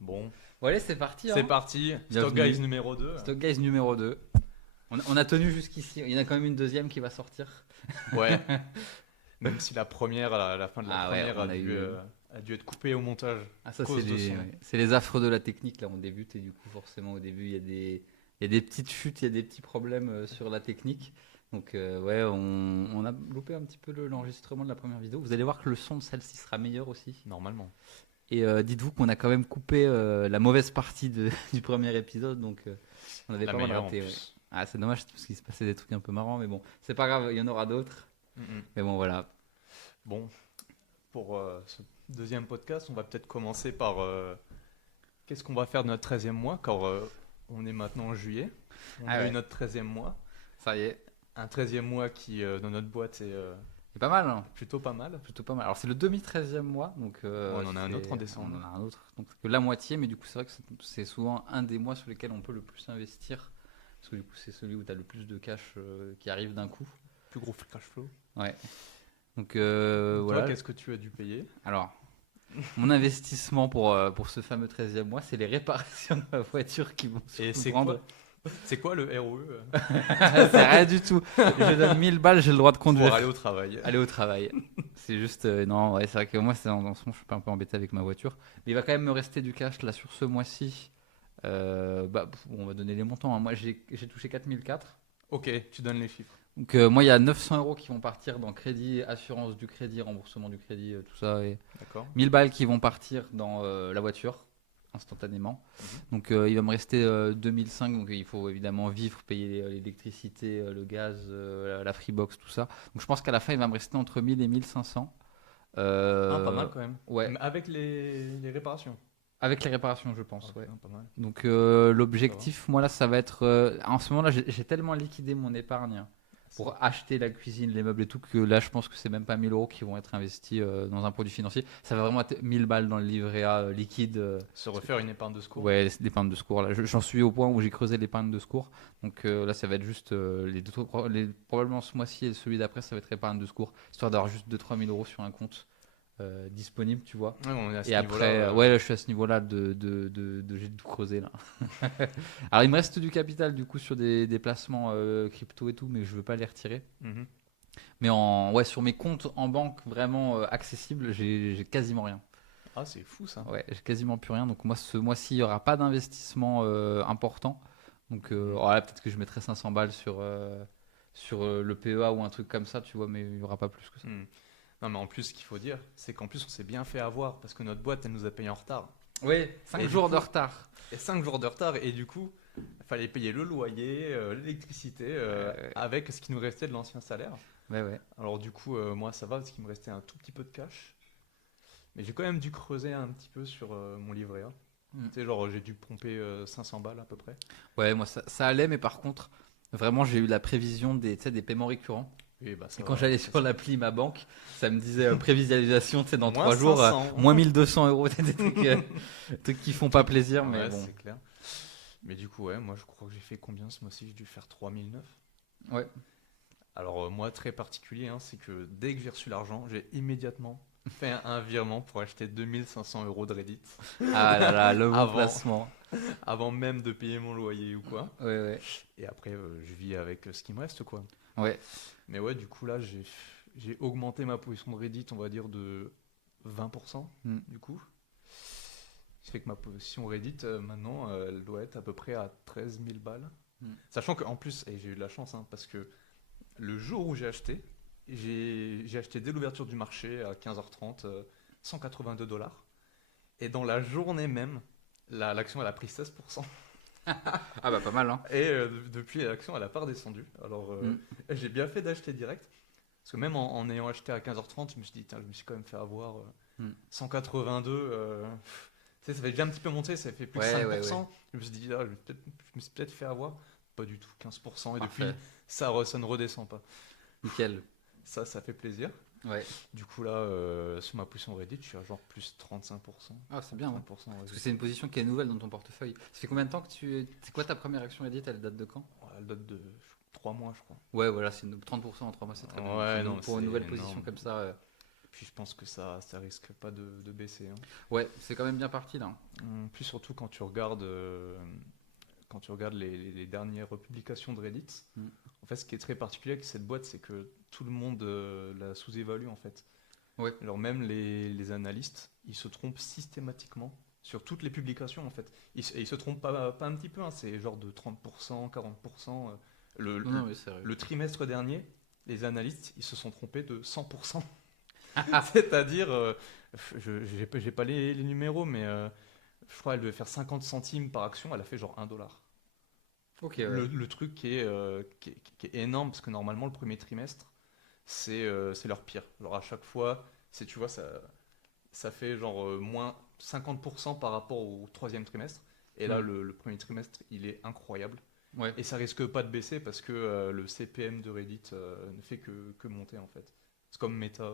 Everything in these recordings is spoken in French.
Bon, Bon, allez, c'est parti. c'est parti. Stock Bienvenue. Guys numéro 2. Stock Guys numéro 2. On a tenu jusqu'ici. Il y en a quand même une deuxième qui va sortir. Ouais, même si la première, à la fin de la Ah ouais, première, on a eu. a dû être coupée au montage Ah, à ça, cause de son. c'est les affres de la technique. Là, on débute et du coup, forcément, au début, il y a des petites chutes, il y a des petits problèmes sur la technique. Donc, ouais, on a loupé un petit peu l'enregistrement de la première vidéo. Vous allez voir que le son de celle-ci sera meilleur aussi. Normalement. Et dites-vous qu'on a quand même coupé la mauvaise partie du premier épisode. Donc, on avait La pas mal meilleure en raté. Ouais. plus. Ah, c'est dommage parce qu'il se passait des trucs un peu marrants. Mais bon, c'est pas grave, il y en aura d'autres. Mm-mm. Mais bon, voilà. Bon, pour ce deuxième podcast, on va peut-être commencer par qu'est-ce qu'on va faire de notre 13e mois, car on est maintenant en juillet. On Ah a eu ouais. notre 13e mois. Ça y est. Un 13e mois qui, dans notre boîte, est C'est pas mal, hein. plutôt pas mal. Plutôt pas mal. Alors, c'est le demi-13e mois. Donc, On en a un autre en on décembre. en a un autre. Donc, que la moitié. Mais du coup, c'est vrai que c'est souvent un des mois sur lesquels on peut le plus investir. Parce que du coup, c'est celui où tu as le plus de cash qui arrive d'un coup. Plus gros cash flow. Ouais. Donc, Toi, voilà. qu'est-ce que tu as dû payer? Alors, mon investissement pour ce fameux 13e mois, c'est les réparations de ma voiture qui vont Et surtout c'est prendre. quoi, c'est quoi le ROE C'est rien du tout. Je donne 1000 balles, j'ai le droit de pour conduire. aller au travail? Aller au travail. C'est juste. Non, ouais, c'est vrai que moi, en ce moment, je suis pas un peu embêté avec ma voiture. Mais il va quand même me rester du cash là sur ce mois-ci. On va donner les montants, hein. Moi, j'ai touché 4004. Ok, tu donnes les chiffres. Donc, moi, il y a 900 euros qui vont partir dans crédit, assurance du crédit, remboursement du crédit, tout ça. Et D'accord. 1000 balles qui vont partir dans la voiture instantanément. Donc il va me rester 2005, donc il faut évidemment vivre, payer l'électricité, le gaz, la Freebox, tout ça. Donc je pense qu'à la fin il va me rester entre 1000 et 1500. Pas mal quand même. Ouais, Mais avec les réparations. avec les réparations je pense, Ok, ouais. pas mal. Donc l'objectif, moi là, ça va être... en ce moment là, j'ai tellement liquidé mon épargne pour acheter la cuisine, les meubles et tout, que là, je pense que c'est même pas 1000 euros qui vont être investis dans un produit financier. Ça va vraiment être 1000 balles dans le livret A liquide. Se refaire une épargne de secours. Ouais, l'épargne de secours. Là, j'en suis au point où j'ai creusé l'épargne de secours. Donc là, ça va être juste probablement ce mois-ci et celui d'après, ça va être épargne de secours, histoire d'avoir juste 2-3 000 euros sur un compte disponible, tu vois. Ouais, on est à ce Et niveau-là. après, ouais, là, je suis à ce niveau-là de j'ai tout creusé là. Alors, il me reste du capital du coup sur des placements crypto et tout, mais je veux pas les retirer. Mhm. Mais ouais, sur mes comptes en banque vraiment accessibles, j'ai quasiment rien. Ah, c'est fou ça. Ouais, j'ai quasiment plus rien. Donc moi, ce mois-ci, il n'y aura pas d'investissement important. Donc voilà, peut-être que je mettrai 500 balles sur le PEA ou un truc comme ça, tu vois, mais il n'y aura pas plus que ça. Hmm. Non, mais en plus, ce qu'il faut dire, c'est qu'en plus, on s'est bien fait avoir parce que notre boîte, elle nous a payé en retard. Oui, 5 Et du jours coup- de retard. Et 5 jours de retard, et du coup, il fallait payer le loyer, l'électricité, Ouais. avec ce qui nous restait de l'ancien salaire. Ouais, ouais. Alors, du coup, moi, ça va parce qu'il me restait un tout petit peu de cash. Mais j'ai quand même dû creuser un petit peu sur mon livret A. Mm. Tu sais, genre, j'ai dû pomper 500 balles à peu près. Ouais, moi, ça allait, mais par contre, vraiment, j'ai eu la prévision tu sais, des paiements récurrents. Et bah, ça Et quand va, j'allais ça, sur l'appli Ma Banque, ça me disait prévisualisation, tu sais, dans Moins 3 jours, 500. moins 1200 euros, des trucs qui font pas plaisir, mais Ouais, bon. c'est clair. Mais du coup, ouais, moi, je crois que j'ai fait combien ce mois-ci? J'ai dû faire 3009. Ouais. Alors moi, très particulier, hein, c'est que dès que j'ai reçu l'argent, j'ai immédiatement fait un virement pour acheter 2500 euros de Reddit, Ah là là, le bon Avant. placement. avant même de payer mon loyer ou quoi. Ouais, ouais. Et après, je vis avec ce qui me reste, quoi. Ouais. Mais ouais, du coup, là, j'ai augmenté ma position de Reddit, on va dire, de 20%, Mm. du coup. Ce fait que ma position Reddit, maintenant, elle doit être à peu près à 13 000 balles. Mm. Sachant qu'en plus, et j'ai eu de la chance, hein, parce que le jour où j'ai acheté, j'ai acheté dès l'ouverture du marché à 15h30, 182 dollars. Et dans la journée même, l'action elle a pris 16%. Ah bah pas mal, hein. Et depuis, l'action elle a pas redescendu. Alors j'ai bien fait d'acheter direct. Parce que même en ayant acheté à 15h30, je me suis dit, tiens, je me suis quand même fait avoir 182. Tu sais, ça fait déjà un petit peu monter, ça fait plus Ouais, que ouais, 5%. ouais. Je me suis dit, ah, je me suis peut-être fait avoir. Pas du tout, 15%. Et Parfait. depuis, ça ne redescend pas. Nickel. Ça fait plaisir. Ouais. Du coup, là, sur ma position Reddit, je suis à genre plus 35%. Ah, c'est bien, ouais. 30%, ouais. Parce que c'est une position qui est nouvelle dans ton portefeuille. Ça fait combien de temps que C'est quoi ta première action Reddit? Elle date de quand? Ouais, elle date de 3 mois, je crois. Ouais, voilà, c'est 30% en 3 mois, c'est très bien. Ouais, C'est non, pour une c'est nouvelle énorme. position comme ça. Puis je pense que ça risque pas de baisser, hein. Ouais, c'est quand même bien parti là. Plus surtout quand tu regardes les dernières publications de Reddit. Mm. En fait, ce qui est très particulier avec cette boîte, c'est que tout le monde la sous-évalue en fait. Ouais. Alors même les analystes, ils se trompent systématiquement sur toutes les publications en fait. Et ils se trompent pas un petit peu, hein, c'est genre de 30%, 40%. Le, Non, le, non, mais c'est vrai. le trimestre dernier, les analystes, ils se sont trompés de 100%. C'est-à-dire, j'ai pas les numéros, mais je crois qu'elle devait faire 50 centimes par action, elle a fait genre 1 dollar. Ok, Le, ouais. le truc qui est énorme, parce que normalement, le premier trimestre, c'est leur pire. Alors à chaque fois, tu vois, ça fait genre moins 50% par rapport au troisième trimestre. Et là, Hmm. le premier trimestre, il est incroyable. Ouais. Et ça risque pas de baisser parce que le CPM de Reddit ne fait que monter en fait. C'est comme Meta,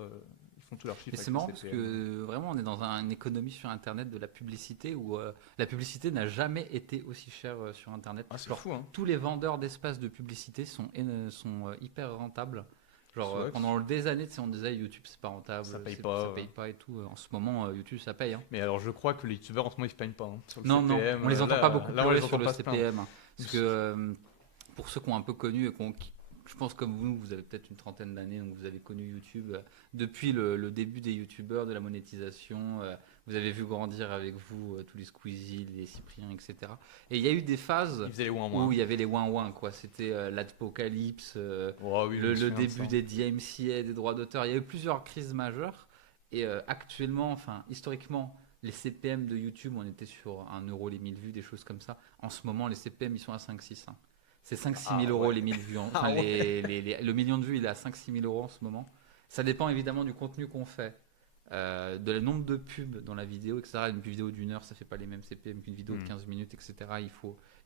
ils font tous leurs Mais chiffres c'est avec le marrant parce CPM. que vraiment on est dans une économie sur Internet de la publicité où la publicité n'a jamais été aussi chère sur Internet. Ah, c'est Genre fou, hein. tous les vendeurs d'espaces de publicité sont hyper rentables. Genre C'est vrai que pendant des années, tu sais, on disait YouTube c'est pas rentable, ça paye ça pas. paye pas et tout. En ce moment, YouTube ça paye, hein. Mais alors, je crois que les youtubeurs en ce moment ils se plaignent pas hein. Sur le Non, non, CPM. on les entend pas beaucoup Là, on pleurer les sur entend le pas se plaindre. CPM, hein. Parce que pour ceux qui ont un peu connu et je pense comme vous avez peut-être une trentaine d'années, donc vous avez connu YouTube depuis le début des YouTubeurs, de la monétisation. Vous avez vu grandir avec vous tous les Squeezie, les Cyprien, etc. Et il y a eu des phases Ils faisaient les ouin où ouin. il y avait les ouin-ouin, quoi. C'était l'Apocalypse, Oh oui, je me le souviens de début ça. des DMCA, des droits d'auteur. Il y a eu plusieurs crises majeures. Et actuellement, enfin, historiquement, les CPM de YouTube, on était sur 1 euro les 1000 vues, des choses comme ça. En ce moment, les CPM, ils sont à 5-6, hein. C'est 5-6 Ah 000 euros ouais. les 1000 vues. Enfin, Ah ouais. le million de vues, il est à 5-6 000 euros en ce moment. Ça dépend évidemment du contenu qu'on fait, de le nombre de pubs dans la vidéo, etc. Une vidéo d'une heure, ça fait pas les mêmes CPM qu'une vidéo de 15 minutes, etc.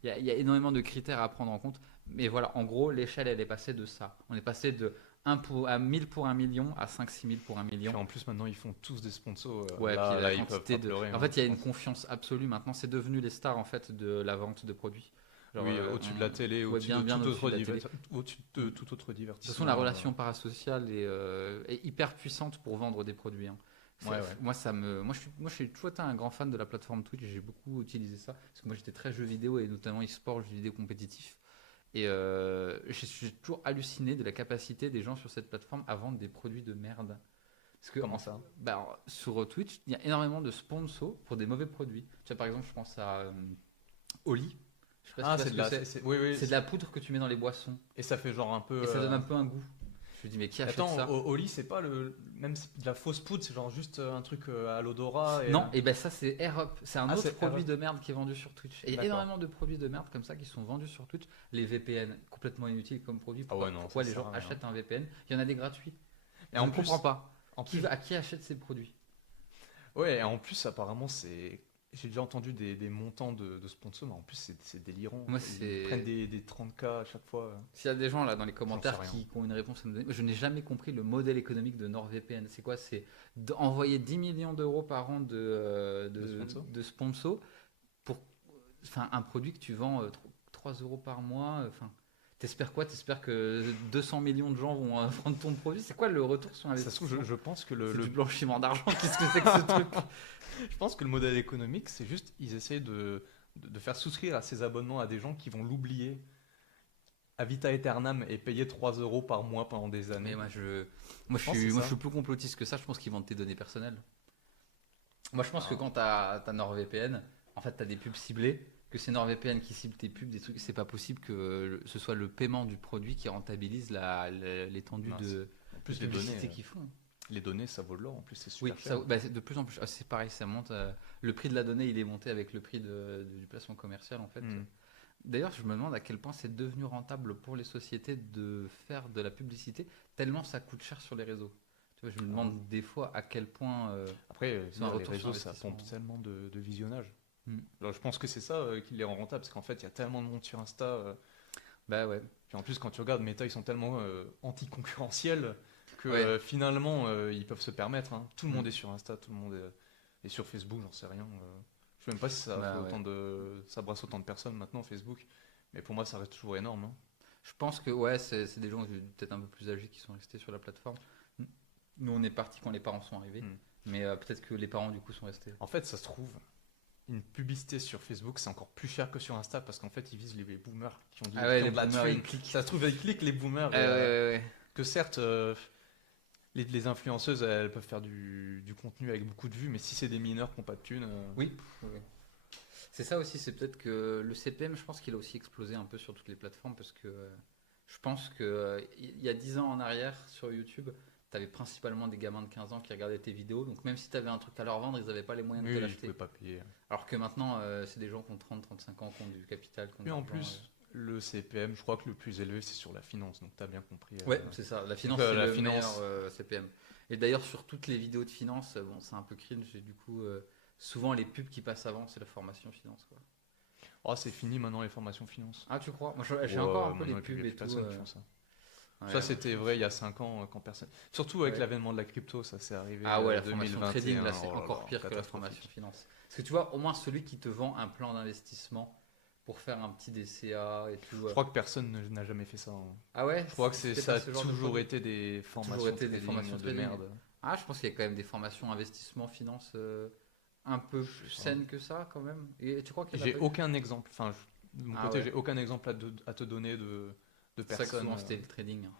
Il y a énormément de critères à prendre en compte. Mais voilà, en gros, l'échelle, elle est passée de ça. On est passé de 1000 pour 1 million à 5-6 000 pour 1 million. Puis en plus, maintenant, ils font tous des sponsors. Ouais, puis Là, la là, ils peuvent quantité pas de. pleurer, En hein, fait, il y je a une pense. confiance absolue maintenant. C'est devenu les stars en fait de la vente de produits. Genre, Oui, au-dessus de la télé, ouais, au-dessus de bien tout au-dessus autre, de la télé. au-dessus de tout autre De toute façon, divertissement. la relation parasociale est hyper puissante pour vendre des produits, hein. Ouais, ouais. Moi, je suis toujours été un grand fan de la plateforme Twitch. J'ai beaucoup utilisé ça parce que moi, j'étais très jeux vidéo et notamment e-sport, jeux vidéo compétitifs. Et je suis toujours halluciné de la capacité des gens sur cette plateforme à vendre des produits de merde. Parce que Comment ça? bah, alors, sur Twitch, il y a énormément de sponsors pour des mauvais produits. Tu vois, par exemple, je pense à Oli. Je sais pas si tu Ah, vois c'est ce de que la. c'est. Oui, oui. C'est de la poudre que tu mets dans les boissons. Et ça fait genre un peu. Et ça donne un peu un goût. Je me dis, mais qui achète Attends, ça? au lit, c'est pas le. Même c'est de la fausse poudre, c'est genre juste un truc à l'odorat. Non, et ben ça c'est Air Up. C'est un Ah, autre c'est produit Air Up. de merde qui est vendu sur Twitch. Et il y a D'accord. énormément de produits de merde comme ça qui sont vendus sur Twitch. Les VPN, complètement inutiles comme produit. Ah ouais, non, Pourquoi ça les sert gens à rien. achètent un VPN? Il y en a des gratuits. Et Je en ne plus, comprends pas. en plus, À qui achète ces produits? ouais, et en plus, apparemment, c'est. J'ai déjà entendu des montants de sponsors, mais en plus, c'est délirant. Moi, Ils prennent des 30K à chaque fois. S'il y a des gens là dans les J'en sais commentaires rien. qui ont une réponse à nous donner, je n'ai jamais compris le modèle économique de NordVPN. C'est quoi? C'est d'envoyer 10 millions d'euros par an De sponsors. de sponsors pour enfin, un produit que tu vends 3 euros par mois. Enfin, t'espères quoi? T'espères que 200 millions de gens vont prendre ton produit? C'est quoi le retour sur Ça se trouve, investissement? je pense que C'est du blanchiment d'argent. Qu'est-ce que c'est que ce truc? je pense que le modèle économique, c'est juste, ils essaient de faire souscrire à ces abonnements à des gens qui vont l'oublier à vita aeternam et payer 3 euros par mois pendant des Mais années. moi, Je pense que c'est je ça. suis plus complotiste que ça. Je pense qu'ils vendent tes données personnelles. Moi, je pense que Ah. quand t'as NordVPN, en fait, t'as des pubs ciblées, que c'est NordVPN qui cible tes pubs, des trucs. C'est pas possible que ce soit le paiement du produit qui rentabilise l'étendue Non, En de plus, publicité qu'ils font. les données, ça vaut de l'or. En plus, c'est Oui, super cher. bah, c'est de plus en plus. C'est pareil, ça monte. Le prix de la donnée, il est monté avec le prix du placement commercial, en fait. Hmm. D'ailleurs, je me demande à quel point c'est devenu rentable pour les sociétés de faire de la publicité, tellement ça coûte cher sur les réseaux. Tu vois, je me demande des fois à quel point. Après, C'est un les retour sur réseaux, ça investissement. pompe tellement de visionnage. Hmm. Alors, je pense que c'est ça qui les rend rentables, parce qu'en fait, il y a tellement de monde sur Insta. Bah ouais. Puis en plus, quand tu regardes Meta, ils sont tellement anti-concurrentiels que Ouais. finalement, ils peuvent se permettre, hein. Tout le monde Mm. est sur Insta, tout le monde est sur Facebook, j'en sais rien. Je sais même pas si ça, Bah fait ouais. ça brasse autant de personnes maintenant, Facebook. Mais pour moi, ça reste toujours énorme, hein. Je pense que ouais, c'est des gens peut-être un peu plus âgés qui sont restés sur la plateforme. Nous, on est partis quand les parents sont arrivés, Mm. mais peut-être que les parents du coup sont restés. En fait, ça se trouve, une publicité sur Facebook, c'est encore plus cher que sur Insta parce qu'en fait, ils visent les boomers qui ont, Ah ouais, qui ont les de la boomers, thune. ils cliquent. Ça se trouve, ils cliquent les boomers. Ouais, ouais, ouais. Que certes, les influenceuses, elles peuvent faire du contenu avec beaucoup de vues, mais si c'est des mineurs qui n'ont pas de thunes. Oui, oui. C'est ça aussi, c'est peut-être que le CPM, je pense qu'il a aussi explosé un peu sur toutes les plateformes parce que je pense que il y a 10 ans en arrière sur YouTube, tu avais principalement des gamins de 15 ans qui regardaient tes vidéos, donc même si tu avais un truc à leur vendre, ils n'avaient pas les moyens de Oui, te ils ne l'acheter. pouvaient pas payer. Alors que maintenant, c'est des gens qui ont 30, 35 ans, qui ont du capital, qui ont de Et en l'argent, plus, le CPM, je crois que le plus élevé, c'est sur la finance, donc tu as bien compris. Ouais, c'est ça. La finance, donc, c'est la le finance- meilleur CPM. Et d'ailleurs, sur toutes les vidéos de finance, bon, c'est un peu cringe, et du coup, souvent les pubs qui passent avant, c'est la formation finance, quoi. Oh, c'est fini maintenant les formations finance. Ah, tu crois? Moi, j'ai Ouais, encore un peu maintenant, les il n'y pubs a et plus tout. personne qui font ça. Ouais, Ça, ouais, c'était je vrai pense. il y a 5 ans quand personne. Surtout avec Ouais. l'avènement de la crypto, ça s'est arrivé Ah ouais, la 2021. formation trading, là, c'est Oh là encore là, pire que la catastrophique. formation finance. Parce que tu vois, au moins celui qui te vend un plan d'investissement pour faire un petit DCA et tout. Je crois que personne n'a jamais fait ça, hein. Ah ouais? Je crois que C'était ça pas a ce genre de toujours produit? été des Toujours formations été des trading formations de trading. merde. Ah, je pense qu'il y a quand même des formations investissement finance un peu Je plus sais pas. saines que ça, quand même. Et tu crois qu'il y en a J'ai pas eu? aucun exemple. Enfin, de mon Ah côté, ouais. j'ai aucun exemple à te donner de C'est ça que personnes. souvent c'était le trading, hein.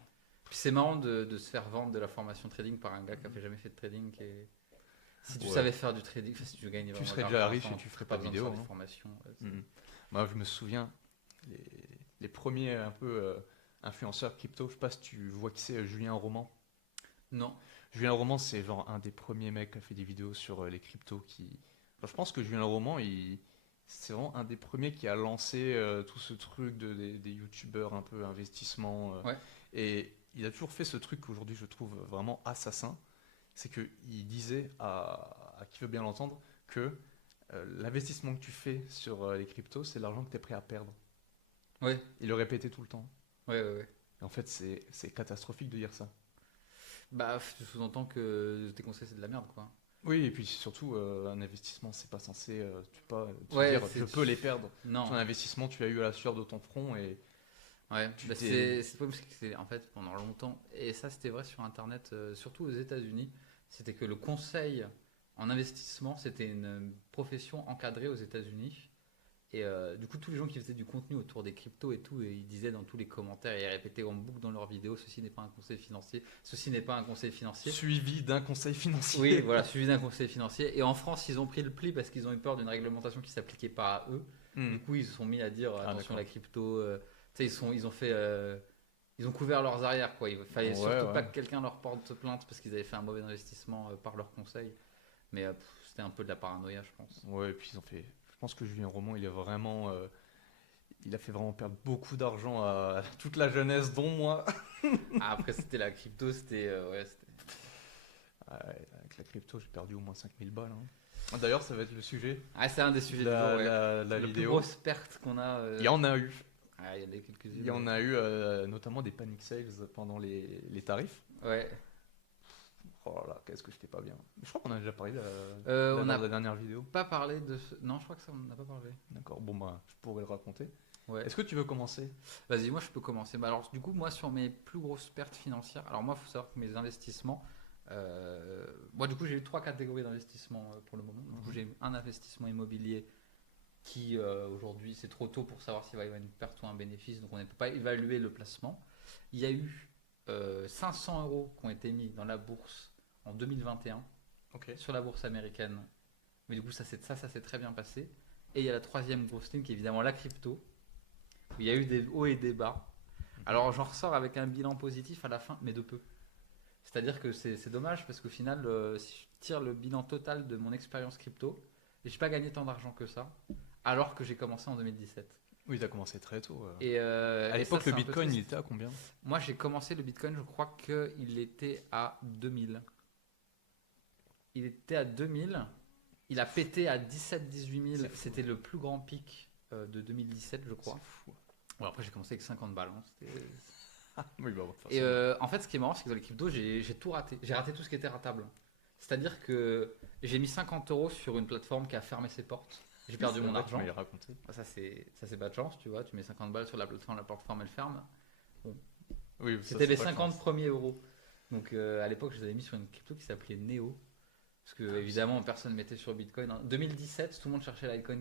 Puis c'est marrant de se faire vendre de la formation trading par un gars qui a fait jamais fait de trading. Si tu Ouais. savais faire du trading, enfin, si tu gagnais Tu vraiment serais de déjà l'argent, riche et enfin, tu ferais pas pas de besoin vidéo, faire des hein. formations. Mhm. Moi, je me souviens, les, les premiers un peu influenceurs crypto, je sais pas si tu vois qui c'est, Julien Roman. Non. Julien Roman, c'est genre un des premiers mecs qui a fait des vidéos sur les cryptos. Enfin, je pense que Julien Roman, c'est vraiment un des premiers qui a lancé tout ce truc des youtubeurs un peu investissement. Ouais. Et il a toujours fait ce truc qu'aujourd'hui je trouve vraiment assassin. C'est qu'il disait à qui veut bien l'entendre que l'investissement que tu fais sur les cryptos, c'est l'argent que tu es prêt à perdre. Ouais. Il le répétait tout le temps. Ouais, ouais, ouais. Et en fait, c'est catastrophique de dire ça. Bah, tu sous-entends que tes conseils c'est de la merde, quoi. Oui, et puis surtout, un investissement, c'est pas censé te Ouais, dire je peux les perdre. Non. Ton investissement, tu as eu à la sueur de ton front et Ouais, tu bah t'es. c'est le problème, c'est que en fait pendant longtemps, et ça c'était vrai sur internet, surtout aux États-Unis, c'était que le conseil en investissement c'était une profession encadrée aux États-Unis. Et du coup, tous les gens qui faisaient du contenu autour des cryptos et tout, et ils disaient dans tous les commentaires et ils répétaient en boucle dans leurs vidéos ceci n'est pas un conseil financier, ceci n'est pas un conseil financier. Suivi d'un conseil financier. Oui, voilà, suivi d'un conseil financier. Et en France, ils ont pris le pli parce qu'ils ont eu peur d'une réglementation qui s'appliquait pas à eux. Hmm. Du coup, ils se sont mis à dire Ah, attention d'accord. la crypto. Tu sais, ils ont fait, ils ont couvert leurs arrières quoi. Il fallait Ouais, surtout ouais. pas que quelqu'un leur porte plainte parce qu'ils avaient fait un mauvais investissement par leur conseil. Mais c'était un peu de la paranoïa, je pense. Ouais, et puis ils ont fait. Je pense que Julien Roman, il est vraiment. Il a fait vraiment perdre beaucoup d'argent à toute la jeunesse, dont moi. Ah, après, c'était la crypto, c'était ouais, Ouais, avec la crypto, j'ai perdu au moins 5000 balles, hein. D'ailleurs, ça va être le sujet. ah, c'est un des sujets du La, jour. Ouais. la Le plus vidéo. grosse perte qu'on a. Il y en a eu. Ah, il y en a eu quelques-unes. Il y en a eu notamment des panic sales pendant les tarifs. Ouais. Oh là là, qu'est-ce que j'étais pas bien. Je crois qu'on a déjà parlé On dans a la dernière vidéo. pas parlé de ce... Non, je crois que ça, on n'a pas parlé. D'accord, bon bah, je pourrais le raconter. Ouais. Est-ce que tu veux commencer? Vas-y, moi je peux commencer. Bah, alors, du coup, moi sur mes plus grosses pertes financières, alors moi, il faut savoir que mes investissements, moi du coup, j'ai eu trois catégories d'investissement pour le moment. Du coup, j'ai un investissement immobilier qui aujourd'hui, c'est trop tôt pour savoir s'il va y avoir une perte ou un bénéfice, donc on ne peut pas évaluer le placement. Il y a eu 500 euros qui ont été mis dans la bourse en 2021 Ok. sur la bourse américaine. Mais du coup, ça s'est très bien passé. Et il y a la troisième grosse ligne qui est évidemment la crypto, où il y a eu des hauts et des bas. Alors j'en ressors avec un bilan positif à la fin, mais de peu. C'est-à-dire que c'est dommage parce qu'au final, si je tire le bilan total de mon expérience crypto, j'ai pas gagné tant d'argent que ça, alors que j'ai commencé en 2017. Oui, t'as commencé très tôt. Et À et l'époque, ça, le c'est un peu Bitcoin, il triste. était à combien? Moi, j'ai commencé le Bitcoin, je crois qu'il était à 2000. Il était à 2000. Il a pété à 17-18 000. C'est fou. C'était le plus grand pic de 2017, je crois. C'est fou. Bon, après, j'ai commencé avec 50 balles, hein. Oui, bah, de toute Et façon. en fait, ce qui est marrant, c'est que dans les cryptos, j'ai tout raté. J'ai raté tout ce qui était ratable. C'est-à-dire que j'ai mis 50 euros sur une plateforme qui a fermé ses portes. J'ai perdu C'est mon vrai, tu argent. m'avais raconté. Ça, c'est pas de chance, tu vois. Tu mets 50 balles sur la plateforme elle ferme. Oui, ça, C'était c'est les pas de 50 chance. premiers euros. Donc à l'époque, je les avais mis sur une crypto qui s'appelait Neo. Parce que évidemment, personne ne mettait sur Bitcoin. En 2017, tout le monde cherchait l'altcoin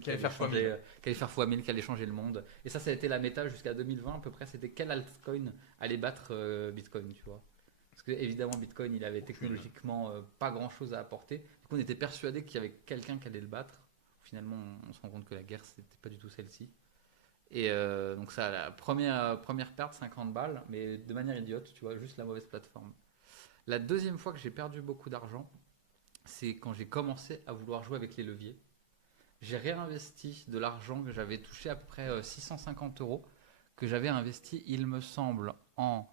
Qui allait faire fois 1000. qui allait faire x1000, qui allait changer le monde. Et ça a été la méta jusqu'à 2020 à peu près. C'était quel altcoin allait battre Bitcoin, tu vois. Parce que évidemment, Bitcoin, il avait technologiquement pas grand-chose à apporter. Du coup, on était persuadé qu'il y avait quelqu'un qui allait le battre. Finalement, on se rend compte que la guerre, c'était pas du tout celle-ci. Et donc ça, la première perte, 50 balles, mais de manière idiote, tu vois, juste la mauvaise plateforme. La deuxième fois que j'ai perdu beaucoup d'argent, c'est quand j'ai commencé à vouloir jouer avec les leviers. J'ai réinvesti de l'argent que j'avais touché à peu près 650 euros, que j'avais investi, il me semble, en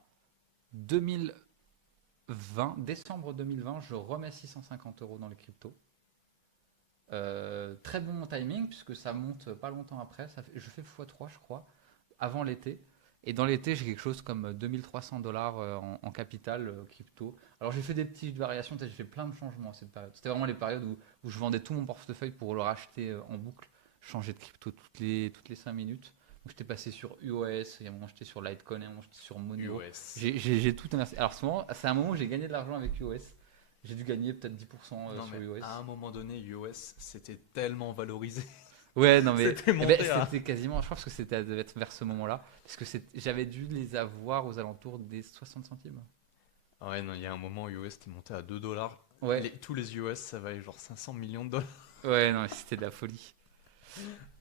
2020, décembre 2020, je remets 650 euros dans les cryptos. Très bon timing, puisque ça monte pas longtemps après, je fais x3 je crois, avant l'été. Et dans l'été, j'ai quelque chose comme 2300 $ en capital crypto. Alors j'ai fait des petites variations, j'ai fait plein de changements à cette période. C'était vraiment les périodes où je vendais tout mon portefeuille pour le racheter en boucle. Je changeais de crypto toutes les 5 minutes. Donc j'étais passé sur UOS, il y a un moment j'étais sur Litecoin, il y a un moment j'étais sur Monero. US. J'ai tout investi. Alors c'est un moment où j'ai gagné de l'argent avec UOS. J'ai dû gagner peut-être 10% Non, sur mais UOS. à un moment donné, US, c'était tellement valorisé. Ouais, non mais C'était monté à... c'était quasiment, je pense que c'était devait être vers ce moment-là, parce que j'avais dû les avoir aux alentours des 60 centimes. Ah ouais, non, il y a un moment où US était monté à 2 dollars. Ouais, Tous les US, ça valait genre 500 millions de dollars. ouais, non, mais c'était de la folie.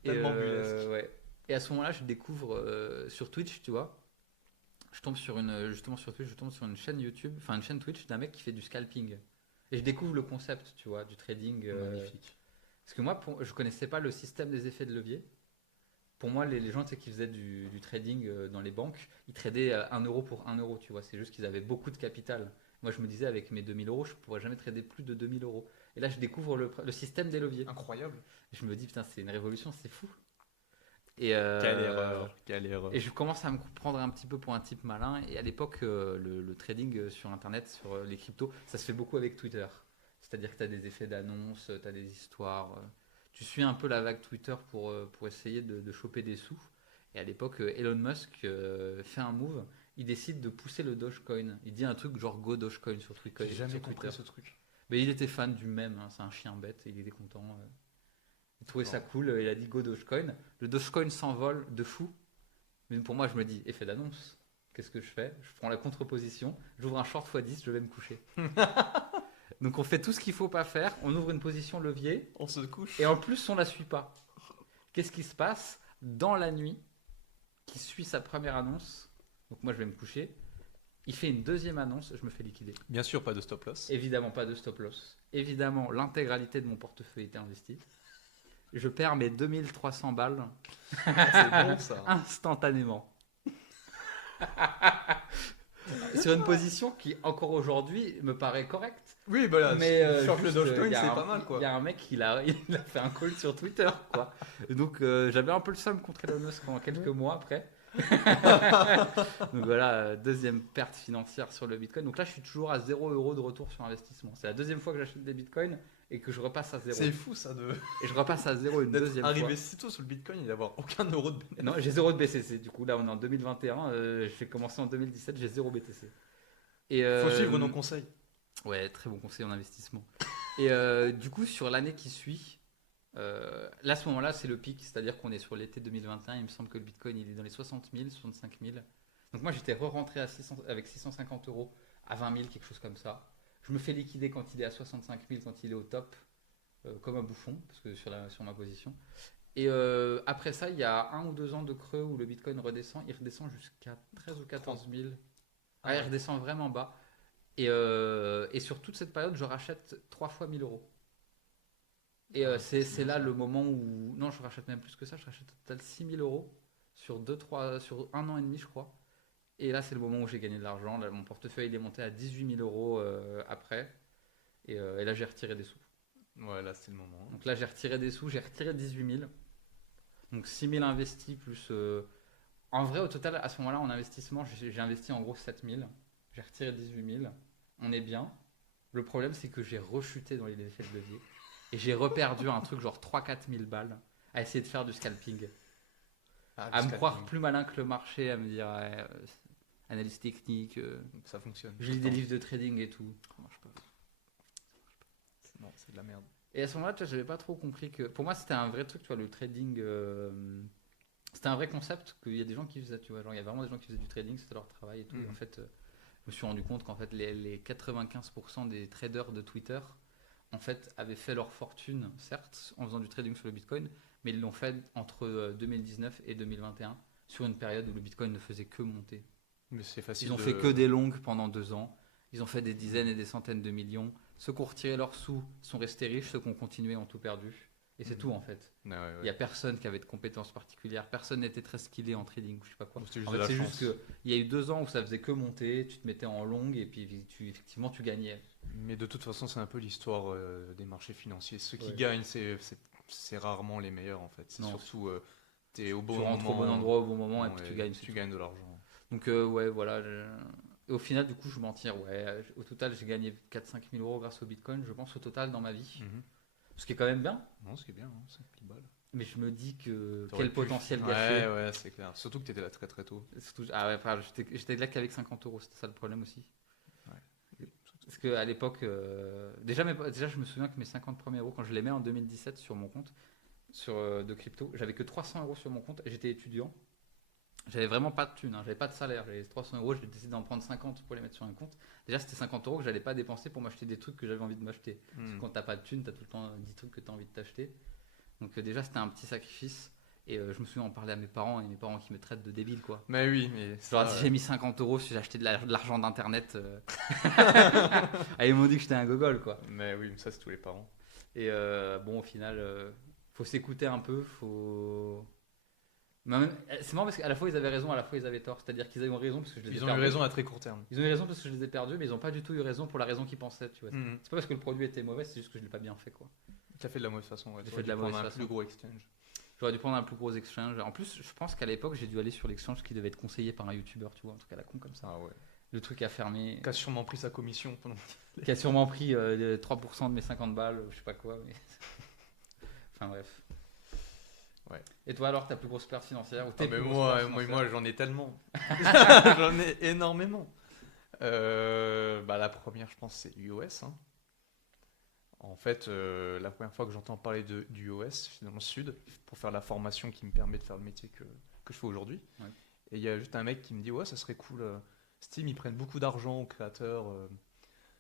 Et Tellement bullesque. ouais. Et à ce moment-là, je découvre sur Twitch, tu vois, je tombe justement sur Twitch, je tombe sur une chaîne YouTube, enfin une chaîne Twitch d'un mec qui fait du scalping. Et je découvre le concept, tu vois, du trading. Magnifique. Parce que moi, je connaissais pas le système des effets de levier. Pour moi, les gens tu sais, qui faisaient du trading dans les banques, ils tradaient 1 euro pour 1 euro, tu vois. C'est juste qu'ils avaient beaucoup de capital. Moi, je me disais, avec mes 2000 euros, je ne pourrais jamais trader plus de 2000 euros. Et là, je découvre le système des leviers. Incroyable. Et je me dis, putain, c'est une révolution, c'est fou. Et, Quelle erreur, quelle erreur. et je commence à me prendre un petit peu pour un type malin. Et à l'époque, le trading sur Internet, sur les cryptos, ça se fait beaucoup avec Twitter. C'est-à-dire que tu as des effets d'annonce, tu as des histoires. Tu suis un peu la vague Twitter pour essayer de choper des sous. Et à l'époque, Elon Musk fait un move. Il décide de pousser le Dogecoin. Il dit un truc genre Go Dogecoin sur Twitter. J'ai jamais sur compris Twitter. ce truc. Mais il était fan du mème, hein, c'est un chien bête, il était content. Il trouvait ça D'accord. cool, il a dit Go Dogecoin. Le Dogecoin s'envole de fou. Mais pour moi, je me dis, effet d'annonce. Qu'est-ce que je fais? Je prends la contre-position, j'ouvre un short x10, je vais me coucher. Donc on fait tout ce qu'il faut pas faire, on ouvre une position levier, On se couche. et en plus on la suit pas. Qu'est-ce qui se passe? Dans la nuit, qui suit sa première annonce, donc moi je vais me coucher, il fait une deuxième annonce, je me fais liquider. Bien sûr, pas de stop loss. Évidemment pas de stop loss. Évidemment, l'intégralité de mon portefeuille était investie. Je perds mes 2300 balles C'est bon ça. instantanément. Sur une position qui, encore aujourd'hui, me paraît correcte. Oui, bah là, Mais short le juste, Dogecoin, y a c'est un- pas mal quoi. Il y a un mec il a fait un call sur Twitter, quoi. Et donc j'avais un peu le seum contre Elon Musk pendant quelques mois après. Donc voilà, deuxième perte financière sur le Bitcoin. Donc là, je suis toujours à 0 € de retour sur investissement. C'est la deuxième fois que j'achète des Bitcoins et que je repasse à 0. C'est fou ça Et je repasse à 0 une d'être deuxième fois. arrivé si tôt sur le Bitcoin et d'avoir aucun euro de bénéfice. Non, j'ai 0 de BTC. Du coup, là, on est en 2021. J'ai commencé en 2017, j'ai 0 BTC. Et, Faut suivre nos conseils. Ouais, très bon conseil en investissement. Et du coup, sur l'année qui suit, là, à ce moment-là, c'est le pic. C'est-à-dire qu'on est sur l'été 2021. Il me semble que le Bitcoin, il est dans les 60 000, 65 000. Donc moi, j'étais re-rentré avec 650 euros à 20 000, quelque chose comme ça. Je me fais liquider quand il est à 65 000, quand il est au top, comme un bouffon, parce que sur ma position. Et après ça, il y a 1 ou 2 ans de creux où le Bitcoin redescend. Il redescend jusqu'à 13 ou 14 000. Ah, il redescend vraiment bas. Et sur toute cette période, je rachète 3 fois 1000 euros. Et c'est là le moment où. Non, je rachète même plus que ça. Je rachète au total 6000 euros sur 1 an et demi, je crois. Et là, c'est le moment où j'ai gagné de l'argent. Là, mon portefeuille il est monté à 18 000 euros après. Et là, j'ai retiré des sous. Ouais, là c'est le moment. Donc là, j'ai retiré des sous. J'ai retiré 18 000. Donc 6 000 investis plus. En vrai, au total, à ce moment-là, en investissement, j'ai investi en gros 7 000. J'ai retiré 18 000. On est bien. Le problème, c'est que j'ai rechuté dans les effets de levier. Et j'ai reperdu un truc genre 3-4 000 balles à essayer de faire du scalping. À me croire plus malin que le marché, à me dire ouais, analyse technique. Ça fonctionne. Je lis des livres de trading et tout. Ça marche pas. Non, c'est de la merde. Et à ce moment-là, tu vois, j'avais pas trop compris que. Pour moi, c'était un vrai truc, tu vois, le trading. C'était un vrai concept qu'il y a des gens qui faisaient, tu vois. Genre, il y a vraiment des gens qui faisaient du trading, c'était leur travail et tout. Et en fait, je me suis rendu compte qu'en fait, les 95% des traders de Twitter, en fait, avaient fait leur fortune, certes, en faisant du trading sur le Bitcoin, mais ils l'ont fait entre 2019 et 2021, sur une période où le Bitcoin ne faisait que monter. Mais c'est facile Ils ont de. fait que des longues pendant 2 ans. Ils ont fait des dizaines et des centaines de millions. Ceux qui ont retiré leurs sous sont restés riches. Ceux qui ont continué ont tout perdu. Et c'est tout en fait. Ouais, ouais, Il n'y a ouais. personne qui avait de compétences particulières. Personne n'était très skillé en trading ou je sais pas quoi. Bon, c'était juste En de fait, la c'est juste chance. qu'il y a eu 2 ans où ça faisait que monter. Tu te mettais en longue et puis effectivement tu gagnais. Mais de toute façon, c'est un peu l'histoire des marchés financiers. Ceux qui Ouais. gagnent, c'est rarement les meilleurs en fait. C'est Non, surtout t'es au tu bon rentres au bon moment, endroit au bon moment et bon, puis tu et gagnes. C'est tu tout. gagnes de l'argent. Donc ouais, voilà. Et au final, du coup, je m'en tire. Ouais, au total, j'ai gagné 4 5 000 € grâce au Bitcoin, je pense, au total dans ma vie. Mhm. Ce qui est quand même bien. Non, ce qui est bien, hein, 5000 balles. Mais je me dis que T'aurais quel pu. potentiel Ouais, gâché. ouais, c'est clair. Surtout que t'étais là très très tôt. Surtout, ah ouais, enfin, j'étais là qu'avec 50 €, c'était ça le problème aussi. Ouais. Parce qu'à l'époque, déjà, je me souviens que mes 50 premiers euros, quand je les mets en 2017 sur mon compte de crypto, j'avais que 300 € sur mon compte et j'étais étudiant. J'avais vraiment pas de thunes, hein, j'avais pas de salaire, j'avais 300 €, j'ai décidé d'en prendre 50 pour les mettre sur un compte. Déjà, c'était 50 € que j'allais pas dépenser pour m'acheter des trucs que j'avais envie de m'acheter. Parce que Hmm. quand t'as pas de thunes, t'as tout le temps 10 trucs que t'as envie de t'acheter. Donc déjà, c'était un petit sacrifice. Et je me souviens en parler à mes parents et mes parents qui me traitent de débile, quoi. Mais oui, mais Je leur ai ça. dit, j'ai mis 50 € si j'ai acheté de l'argent d'internet. Ah, ils m'ont dit que j'étais un gogol, quoi. Mais oui, mais ça c'est tous les parents. Et bon, au final, faut s'écouter un peu, faut. Mais c'est marrant parce qu'à la fois ils avaient raison, à la fois ils avaient tort. C'est-à-dire qu'ils avaient raison parce que je les ai Ils ont eu perdus. raison à très court terme. Ils ont eu raison parce que je les ai perdus, mais ils n'ont pas du tout eu raison pour la raison qu'ils pensaient, tu vois. Hmm. C'est pas parce que le produit était mauvais, c'est juste que je l'ai pas bien fait, quoi. T'as fait de la mauvaise façon, ouais. J'ai T'aurais fait de dû la prendre mauvaise un façon. plus gros exchange. J'aurais dû prendre un plus gros exchange. En plus, je pense qu'à l'époque, j'ai dû aller sur l'exchange qui devait être conseillé par un youtubeur, tu vois, un truc à la con comme ça. Ah ouais. Le truc a fermé. Qui a sûrement pris sa commission pendant. Qui a sûrement pris 3% de mes 50 balles, je sais pas quoi. Mais... enfin bref. Ouais. Et toi alors, ta plus grosse perte financière ou Ah, tes mais plus grosses moi, pertes moi, financières? moi j'en ai tellement. J'en ai énormément. Bah, la première, je pense, c'est US, hein. En fait, la première fois que j'entends parler du US, c'est dans le sud, pour faire la formation qui me permet de faire le métier que je fais aujourd'hui. Ouais. Et il y a juste un mec qui me dit, ouais, ça serait cool. Steam, ils prennent beaucoup d'argent aux créateurs.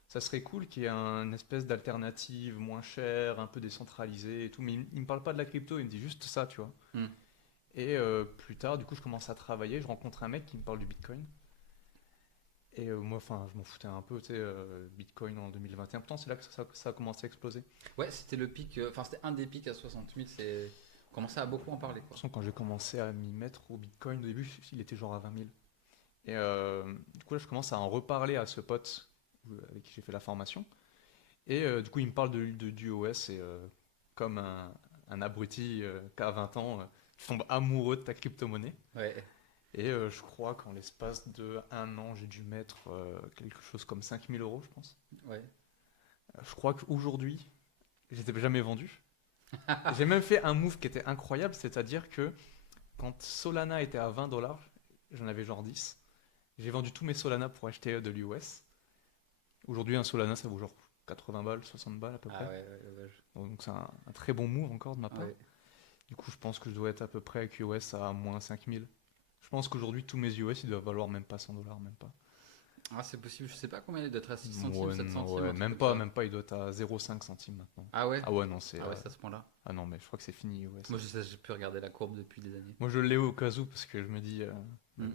Ça serait cool qu'il y ait un espèce d'alternative moins chère, un peu décentralisée et tout. Mais il me parle pas de la crypto, il me dit juste ça, tu vois. Hmm. Et plus tard, du coup, je commence à travailler, je rencontre un mec qui me parle du Bitcoin. Et moi, enfin, je m'en foutais un peu, tu sais, Bitcoin en 2021. Pourtant, c'est là que ça a commencé à exploser. De Ouais, c'était le pic, enfin c'était un des pics à 60 000, on commençait à beaucoup en parler, toute quoi. façon, quand j'ai commencé à m'y mettre au Bitcoin, au début, il était genre à 20 000. Et du coup, là, je commence à en reparler à ce pote avec qui j'ai fait la formation. Et du coup, il me parle du OS et comme un abruti qui a 20 ans, tu tombes amoureux de ta crypto-monnaie. Ouais, Et je crois qu'en l'espace de un an, j'ai dû mettre quelque chose comme 5 000 €, je pense. ouais. Je crois qu'aujourd'hui, je les ai jamais vendus. J'ai même fait un move qui était incroyable, c'est-à-dire que quand Solana était à 20 $, j'en avais genre 10. J'ai vendu tous mes Solana pour acheter de l'US. Aujourd'hui, un Solana, ça vaut genre 80 balles, 60 balles à peu Ah près. ouais, ouais, dommage. Donc c'est un très bon move encore de ma part. Ouais. Du coup, je pense que je dois être à peu près avec US à moins 5000. Je pense qu'aujourd'hui, tous mes US, ils doivent valoir même pas 100 $, même pas. Ah, c'est possible, je sais pas combien il doit être à 6 centimes, Ouais, 7 non, centimes, ouais, un truc comme ça. même pas, il doit être à 0,5 centimes maintenant. Ah ouais? Ah ouais, non, c'est. Ah ouais, c'est à ce point-là. Ah non, mais je crois que c'est fini, US. Moi, je sais, j'ai pu regarder la courbe depuis des années. Moi, je l'ai au cas où parce que je me dis. Hmm.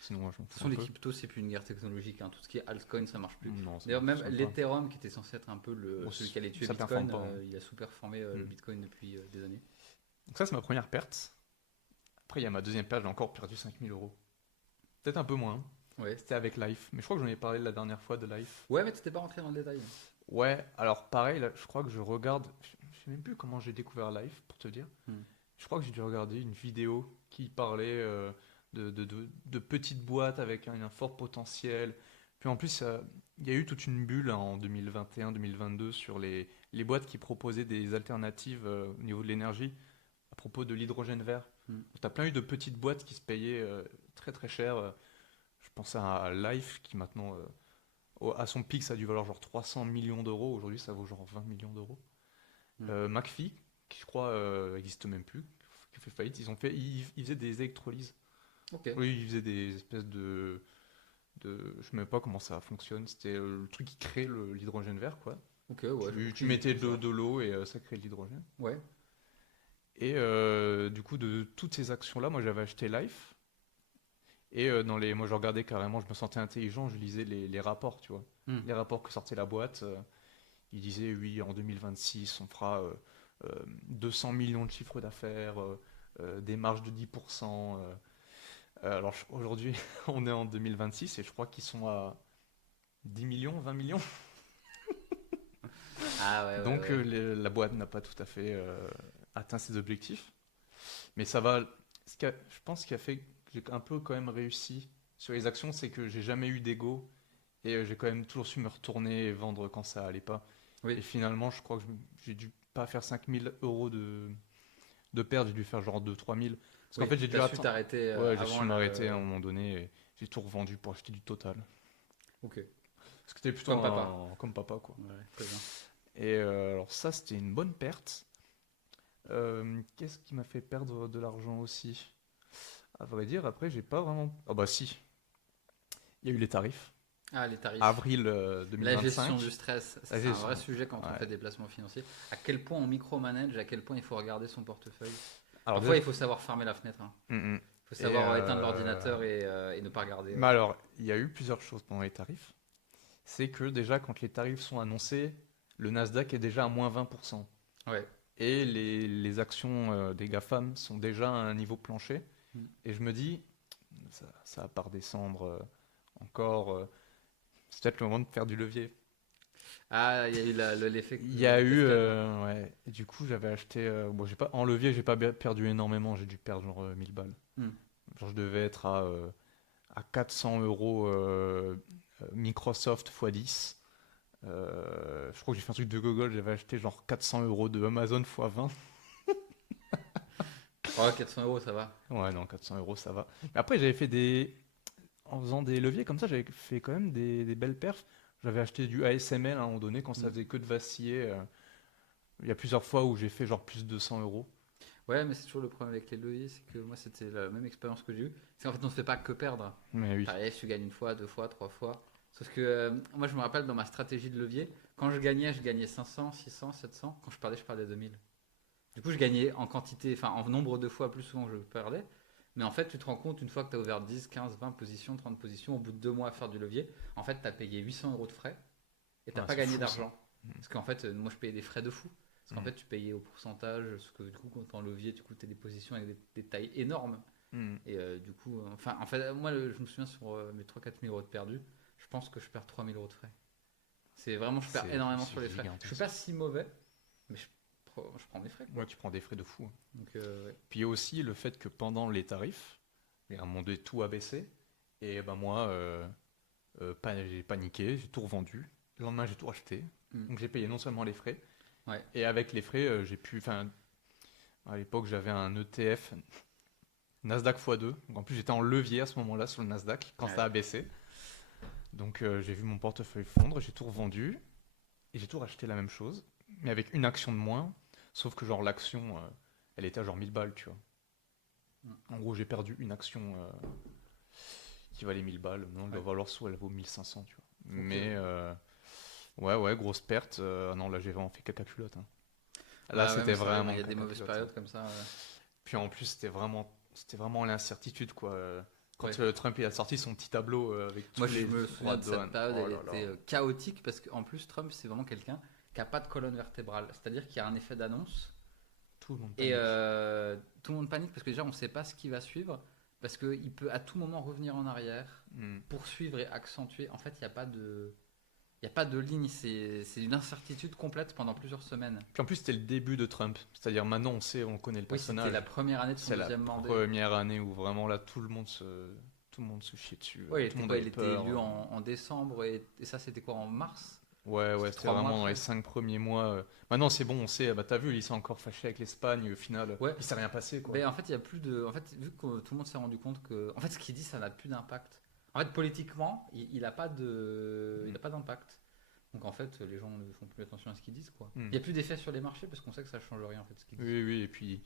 Sinon, moi, je m'en De toute fous façon, un les peu. cryptos, c'est plus une guerre technologique, hein. Tout ce qui est altcoin, ça marche plus. Non, D'ailleurs, même pas. l'Ethereum, qui était censé être un peu Bon, celui qui allait tuer ça Bitcoin, performe pas, hein. il a sous-performé le Hmm. Bitcoin depuis des années. Donc, ça, c'est ma première perte. Après, il y a ma deuxième perte, j'ai encore perdu 5000 €. Peut-être un peu moins. Ouais. C'était avec Life. Mais je crois que j'en ai parlé la dernière fois de Life. Ouais, mais t'étais pas rentré dans le détail. Ouais, alors pareil, là, je crois que je regarde. Je sais même plus comment j'ai découvert Life, pour te dire. Hmm. Je crois que j'ai dû regarder une vidéo qui parlait de petites boîtes avec un fort potentiel. Puis en plus, il y a eu toute une bulle hein, en 2021-2022 sur les boîtes qui proposaient des alternatives au niveau de l'énergie à propos de l'hydrogène vert. Hmm. Tu as plein eu de petites boîtes qui se payaient très très cher. Je pense à Life qui maintenant À son pic, ça a dû valoir genre 300 millions d'euros. Aujourd'hui, ça vaut genre 20 millions d'euros. McPhee, qui je crois n'existe même plus, qui fait faillite, ils faisaient des électrolyses. Ok. Oui, ils faisaient des espèces je sais même pas comment ça fonctionne. C'était le truc qui crée l'hydrogène vert, quoi. Ok, ouais. Tu mettais de l'eau et ça crée de l'hydrogène. Ouais. Et du coup, de toutes ces actions-là, moi j'avais acheté Life. Et moi je regardais carrément, je me sentais intelligent, je lisais les rapports, tu vois. Hmm. Les rapports que sortait la boîte. Ils disaient, oui, en 2026, on fera 200 millions de chiffres d'affaires, des marges de 10%. Alors aujourd'hui, on est en 2026 et je crois qu'ils sont à 10 millions, 20 millions. Ah ouais, ouais, Donc ouais. la boîte n'a pas tout à fait atteint ses objectifs. Mais ça va. Je pense qu'il a fait que j'ai un peu quand même réussi sur les actions, c'est que j'ai jamais eu d'ego et j'ai quand même toujours su me retourner et vendre quand ça allait pas. Oui. Et finalement, je crois que j'ai dû pas faire 5 000 € de perte, j'ai dû faire genre 2 000 à 3 000. Parce qu'en Oui, fait, j'ai dû t'as su attendre. t'arrêter Ouais, j'ai su avant m'arrêter à un le. moment donné et j'ai tout revendu pour acheter du Total. Ok. Parce que c'était plutôt Comme papa. comme papa, quoi. Ouais, très bien. Et alors, ça, c'était une bonne perte. Qu'est-ce qui m'a fait perdre de l'argent aussi? À vrai dire, après, j'ai pas vraiment. Ah, bah si, il y a eu les tarifs. Ah, les tarifs. Avril La gestion du 2025. stress, ça, La c'est un vrai gestion. sujet quand on Ouais. fait des placements financiers. À quel point on micromanage, à quel point il faut regarder son portefeuille. Alors, Parfois, déjà. il faut savoir fermer la fenêtre. Hein. Mm. Il faut Et savoir éteindre l'ordinateur et ne pas regarder. mais alors, il y a eu plusieurs choses pendant les tarifs. C'est que déjà, quand les tarifs sont annoncés, le Nasdaq est déjà à moins 20%. Ouais. Et les actions des GAFAM sont déjà à un niveau plancher. Mm. Et je me dis, ça va pas redescendre encore. C'est peut-être le moment de faire du levier. Ah, il y a eu l'effet Il y a eu, cascade. Ouais. ouais. Et du coup, j'avais acheté. Bon, en levier, j'ai pas perdu énormément. J'ai dû perdre genre 1000 balles. Hmm. Genre, je devais être à 400 euros Microsoft x 10. Je crois que j'ai fait un truc de Google. J'avais acheté genre 400 euros de Amazon x 20. Oh, 400 € ça va. Ouais, non, 400 euros, ça va. Mais après, j'avais fait des. En faisant des leviers comme ça, j'avais fait quand même des belles perfs. J'avais acheté du ASML à un moment donné quand ça Hmm. faisait que de vaciller. Il y a plusieurs fois où j'ai fait genre plus de 100 euros. Ouais, mais c'est toujours le problème avec les leviers, c'est que moi, c'était la même expérience que j'ai eue. C'est qu'en fait, on ne fait pas que perdre. Mais oui. T'arrives, tu gagnes une fois, deux fois, trois fois. Sauf que moi, je me rappelle dans ma stratégie de levier, quand je gagnais 500, 600, 700. Quand je perdais 2000. Du coup, je gagnais en quantité, enfin en nombre de fois plus souvent que je perdais. Mais en fait, tu te rends compte, une fois que tu as ouvert 10, 15, 20 positions, 30 positions, au bout de 2 mois à faire du levier, en fait, tu as payé 800 € de frais et tu Ouais, pas c'est gagné fou ça. d'argent. Parce qu'en fait, moi, je payais des frais de fou. Parce qu'en Mm. fait, tu payais au pourcentage, parce que du coup, quand tu en levier, tu as des positions avec des tailles énormes. Mm. Et du coup, enfin, en fait, moi, je me souviens sur mes 3-4 000 € de perdus, je pense que je perds 3 000 € de frais. C'est vraiment, je perds énormément C'est sur les frais. Je suis gigantesque. pas si mauvais, mais je prends des frais, Ouais, quoi. tu prends des frais de fou, hein. Donc, ouais. Puis il y a aussi le fait que pendant les tarifs, et à un moment donné, tout a baissé. Et ben moi, j'ai paniqué, j'ai tout revendu. Le lendemain, j'ai tout acheté. Mm. Donc j'ai payé non seulement les frais, Ouais. et avec les frais, j'ai pu. Enfin, à l'époque, j'avais un ETF Nasdaq x2. Donc en plus, j'étais en levier à ce moment-là sur le Nasdaq quand ça Ouais. a baissé. Donc j'ai vu mon portefeuille fondre, j'ai tout revendu et j'ai tout racheté la même chose, mais avec une action de moins. Sauf que genre l'action, elle était à genre 1000 balles, tu vois. Mm. En gros, j'ai perdu une action qui valait 1000 balles. Maintenant, elle doit Ouais. valoir soit elle vaut 1500, tu vois. Ok, Mais ouais. ouais, grosse perte. Non, là, j'ai vraiment fait caca culotte, hein. Là, Bah ouais, mais c'était ça arrive, il vraiment y a des caca mauvaises culotte, hein. périodes comme ça. Puis en plus, c'était vraiment l'incertitude, quoi. Ouais. Quand Trump il a sorti son petit tableau avec tous Moi, je les me droits souviens de de cette douane. période, Oh elle là là. était chaotique parce qu'en plus, Trump, c'est vraiment quelqu'un qui a pas de colonne vertébrale. C'est-à-dire qu'il y a un effet d'annonce Tout le monde et panique. tout le monde panique parce que déjà, on ne sait pas ce qui va suivre parce qu'il peut à tout moment revenir en arrière, Hmm. poursuivre et accentuer. En fait, il n'y a pas de. Il n'y a pas de ligne, c'est une incertitude complète pendant plusieurs semaines. Puis en plus, c'était le début de Trump. C'est-à-dire maintenant, on connaît le Oui, c'était la personnage. première année de son C'est la deuxième mandat. première année où vraiment là, tout le monde se chiait dessus. Oui, il Tout le était monde quoi? avait Il était peur. élu en décembre et ça, c'était quoi? En mars? Ouais, C'était c'était 3 mois vraiment dans les après? 5 premiers mois. Maintenant, c'est bon, on sait. Bah, t'as vu, il s'est encore fâché avec l'Espagne. Au final, Ouais. il s'est rien passé, quoi. Ben, en fait, il y a plus de. En fait, vu que tout le monde s'est rendu compte que. En fait, ce qu'il dit, ça n'a plus d'impact. En fait, politiquement, il a pas il a pas d'impact. Donc en fait, les gens ne font plus attention à ce qu'ils disent, quoi. Il Mm. n'y a plus d'effet sur les marchés parce qu'on sait que ça change rien, en fait, ce qu'ils disent. Oui, oui, et puis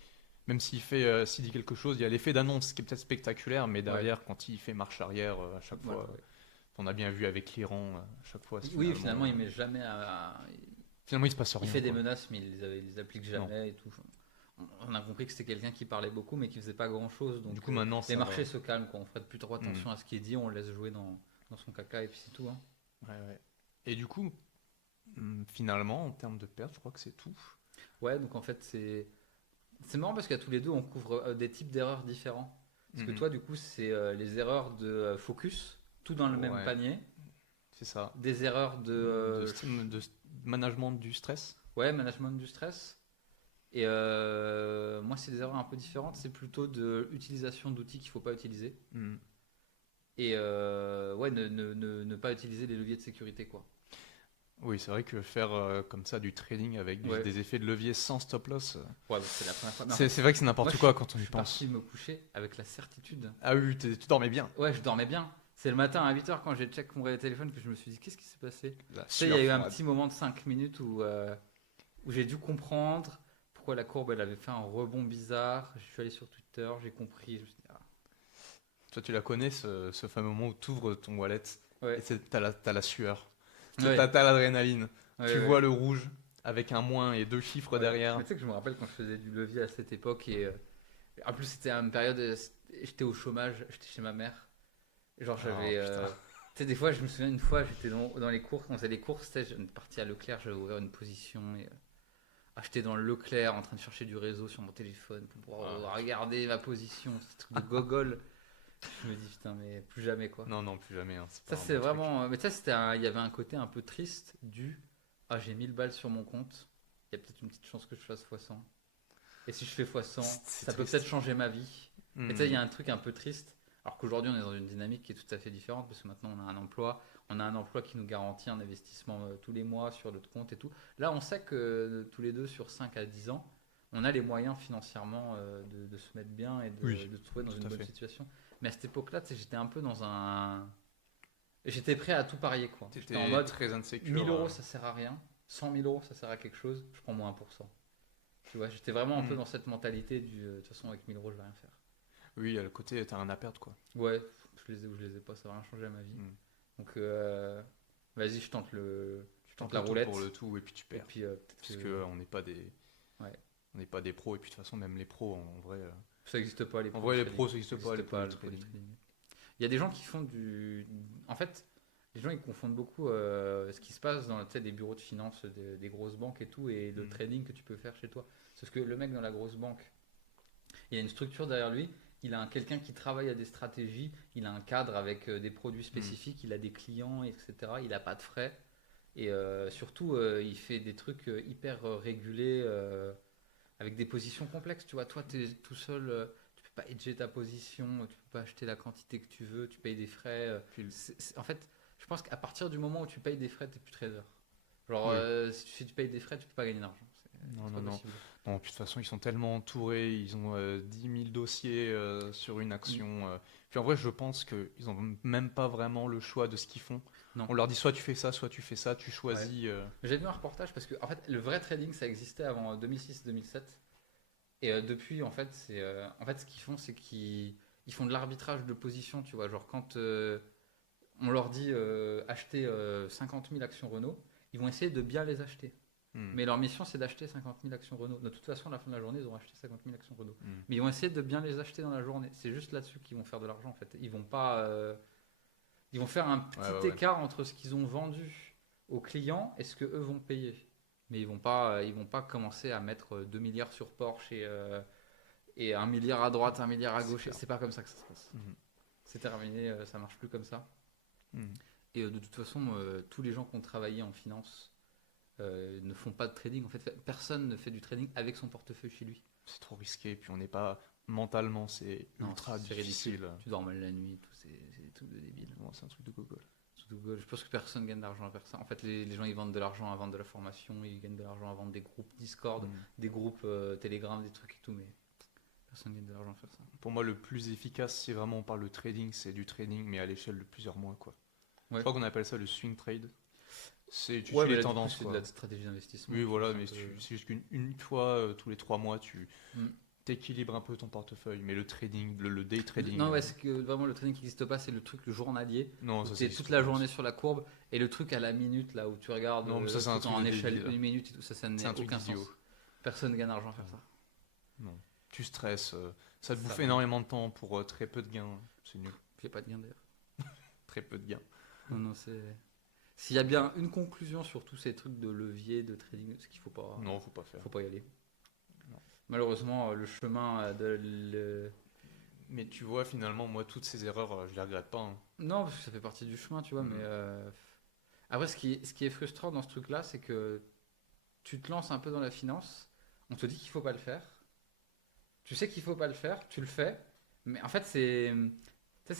même s'il dit quelque chose, il y a l'effet d'annonce qui est peut-être spectaculaire, mais Ouais, derrière, quand il fait marche arrière, à chaque voilà, fois, ouais. on a bien vu avec l'Iran, à chaque fois, Oui, finalement, finalement, il met jamais finalement, il se passe il rien, fait des quoi. menaces, mais il les applique Non. jamais et tout. On a compris que c'était quelqu'un qui parlait beaucoup, mais qui faisait pas grand-chose. Du Donc coup, maintenant, les ça va. marchés se calment, quoi. On ferait plus trop Hmm. attention à ce qui est dit, on le laisse jouer dans son caca et puis c'est tout, hein. Ouais, ouais. Et du coup, finalement, en termes de pertes, je crois que c'est tout. Ouais, donc en fait, c'est marrant parce qu'à tous les deux, on couvre des types d'erreurs différents. Parce que Mhm. toi, du coup, c'est les erreurs de focus, tout dans le même Ouais, panier. c'est ça. Des erreurs de Management du stress. ouais, management du stress. Et moi, c'est des erreurs un peu différentes. C'est plutôt de l'utilisation d'outils qu'il faut pas utiliser. Hmm. Et ouais, ne pas utiliser les leviers de sécurité, quoi. Oui, c'est vrai que faire comme ça du trading avec Ouais, des effets de levier sans stop loss, ouais, bah, c'est la première fois. Mais en c'est fait, c'est vrai que c'est moi, n'importe quoi quand on je y suis pense. parti me coucher avec la certitude. Ah oui, tu dormais bien. Ouais, je dormais bien. C'est le matin à 8h quand j'ai check mon réveil téléphone que je me suis dit, qu'est-ce qui s'est passé? La Tu sais, il y a sueur eu un froide. petit moment de 5 minutes où j'ai dû comprendre pourquoi la courbe elle avait fait un rebond bizarre. Je suis allé sur Twitter, j'ai compris. Je me suis dit, ah, Toi, tu la connais, ce fameux moment où tu ouvres ton wallet et ouais, t'as la sueur. ouais, T'as l'adrénaline. ouais, Tu ouais. vois le rouge avec un moins et deux chiffres Ouais. derrière. Mais tu sais que je me rappelle quand je faisais du levier à cette époque et en plus c'était une période, j'étais au chômage, j'étais chez ma mère. Genre Oh j'avais, putain. tu sais des fois je me souviens une fois j'étais dans les courses, on faisait les courses, tu sais, j'étais parti à Leclerc, j'avais ouvert une position et j'étais dans le Leclerc en train de chercher du réseau sur mon téléphone pour pouvoir Ah, regarder ma position, ce truc de gogol. Je me dis putain mais plus jamais quoi. non, non, plus jamais, hein, c'est Ça pas un c'est bon truc. vraiment, mais ça il y avait un côté un peu triste du, ah j'ai 1000 balles sur mon compte, il y a peut-être une petite chance que je fasse x100. Et si je fais x100, C'est ça peut peut-être triste. changer ma vie. Mais tu sais, il y Hmm. a un truc un peu triste. Alors qu'aujourd'hui, on est dans une dynamique qui est tout à fait différente parce que maintenant, on a un emploi. On a un emploi qui nous garantit un investissement tous les mois sur notre compte et tout. Là, on sait que tous les deux, sur 5 à 10 ans, on a les moyens financièrement de se mettre bien et Oui, de se trouver dans une tout à bonne fait. situation. Mais à cette époque-là, tu sais, j'étais un peu dans un. J'étais prêt à tout parier, quoi. J'étais en T'étais mode très 1000 insécure. euros, ça sert à rien. 100 000 euros, ça sert à quelque chose. Je prends moins 1%. Tu vois, j'étais vraiment un peu Hmm. dans cette mentalité du de toute façon, avec 1000 euros, je vais rien faire. Oui, il y a le côté, t'as rien à perdre, quoi. Ouais, je les ai ou je les ai pas, ça va rien changer à ma vie. Hmm. Donc, vas-y, je Tu tente tentes la le tout pour roulette. le tout et puis tu Et perds. puis, peut-être Puisque que. Ouais, on n'est pas des pros et puis de toute façon même les pros en vrai. ça n'existe pas, les En pros vrai du les trading. pros ça Ça n'existe pas n'existe les pros pas, du les pros du trading. trading. Il y a des gens qui font du. En fait, les gens ils confondent beaucoup ce qui se passe dans tu sais, des bureaux de finance des grosses banques et tout et le Hmm. trading que tu peux faire chez toi. Parce que le mec dans la grosse banque, il a une structure derrière lui, il a quelqu'un qui travaille à des stratégies, il a un cadre avec des produits Hmm. spécifiques, il a des clients, etc. Il n'a pas de frais. Et surtout, il fait des trucs hyper régulés avec des positions complexes. Tu vois, toi, tu es tout seul, tu peux pas hedger ta position, tu peux pas acheter la quantité que tu veux, tu payes des frais. Puis, En fait, je pense qu'à partir du moment où tu payes des frais, tu n'es plus trader. Genre, oui. si tu payes des frais, tu peux pas gagner d'argent. Non, C'est non, pas non. possible. Non, puis de toute façon, ils sont tellement entourés, ils ont 10 000 dossiers sur une Mm. action. Puis en vrai, je pense qu'ils n'ont même pas vraiment le choix de ce qu'ils font. Non. On leur dit soit tu fais ça, soit tu fais ça, tu Ouais. choisis. J'ai vu un reportage parce que en fait, le vrai trading, ça existait avant 2006-2007. Et depuis, en fait, ce qu'ils font, c'est qu'ils font de l'arbitrage de position, tu vois. Genre, quand on leur dit acheter 50 000 actions Renault, ils vont essayer de bien les acheter. Hmm, Mais leur mission, c'est d'acheter 50 000 actions Renault. De toute façon, à la fin de la journée, ils auront acheté 50 000 actions Renault. hmm. Mais ils vont essayer de bien les acheter dans la journée. C'est juste là-dessus qu'ils vont faire de l'argent, en fait. Ils vont pas. Ils vont faire un Ouais, ouais, petit ouais. écart entre ce qu'ils ont vendu aux clients et ce que eux vont payer. Mais ils vont pas commencer à mettre 2 milliards sur Porsche et 1 milliard à droite, 1 milliard à C'est gauche. clair. C'est pas comme ça que ça se passe. Mhm, C'est terminé, ça marche plus comme ça. mhm. Et de toute façon, tous les gens qui ont travaillé en finance ne font pas de trading. En fait, personne ne fait du trading avec son portefeuille chez lui. C'est trop risqué, puis on n'est pas mentalement, c'est Non, ultra c'est ridicule. difficile. Tu dors mal la nuit, tout, c'est des trucs de débile. Non, c'est un truc de gogol. Surtout, je pense que personne gagne d'argent à personne. En fait, les gens ils vendent de l'argent à vendre de la formation, ils gagnent de l'argent à vendre des groupes Discord, Mhm. des groupes Telegram, des trucs et tout, mais personne gagne de l'argent à faire ça. Pour moi, le plus efficace, si vraiment on parle de trading, c'est du trading, mais à l'échelle de plusieurs mois, quoi. Je Ouais. crois qu'on appelle ça le swing trade. Tu Ouais, suis mais les là, du coup, tendances, c'est de quoi. la stratégie d'investissement. Oui, voilà, C'est un mais peu- c'est juste qu'une fois tous les 3 mois, tu Mm. t'équilibres un peu ton portefeuille. Mais le trading, le day trading, Non, ouais, c'est que vraiment le trading qui n'existe pas, c'est le truc le journalier non, où ça tu es existe toute tout, la je journée pense. sur la courbe et le truc à la minute là où tu regardes Non, mais ça, le c'est un truc truc en de échelle débile. 1 minute et tout ça, ça C'est n'a un truc aucun d'idiot. sens. Personne ne gagne d'argent à faire ça. Non. Tu stresses, ça te Ça bouffe va. énormément de temps pour très peu de gains. C'est nul. Il n'y a pas de gain d'ailleurs. Très peu de gains. Non, non, c'est. S'il y a bien une conclusion sur tous ces trucs de levier, de trading, c'est qu'il Non, faut pas faire. faut pas y aller. Non. Malheureusement, le chemin de. Mais tu vois, finalement, moi, toutes ces erreurs, je les regrette pas, hein. Non, parce que ça fait partie du chemin, tu vois, Mm. mais. Après, ce qui est frustrant dans ce truc-là, c'est que tu te lances un peu dans la finance, on te dit qu'il faut pas le faire, tu sais qu'il faut pas le faire, tu le fais, mais en fait, c'est